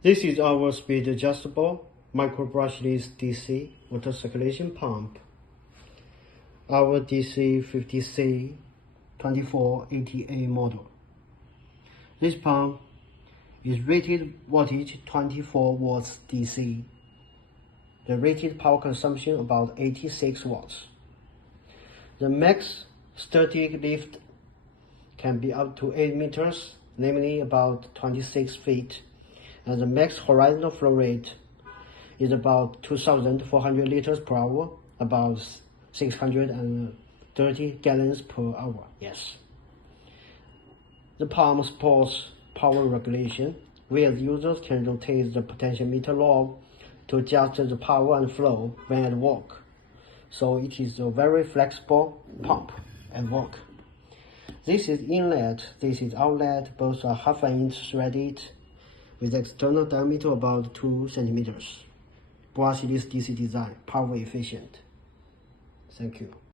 This is our speed adjustable micro brushless DC water circulation pump. Our DC50C-2480A model. This pump is rated wattage 24 watts DC. The rated power consumption about 86 watts. The max static lift can be up to 8 meters, namely about 26 feet, and the max horizontal flow rate is about 2,400 liters per hour, about 630 gallons per hour. Yes. The pump supports power regulation, where the users can rotate the potentiometer knob to adjust the power and flow when at work. So it is a very flexible pump at work. This is inlet, this is outlet, both are half-inch threaded with external diameter about 2 centimeters. Brushless DC design, power efficient. Thank you.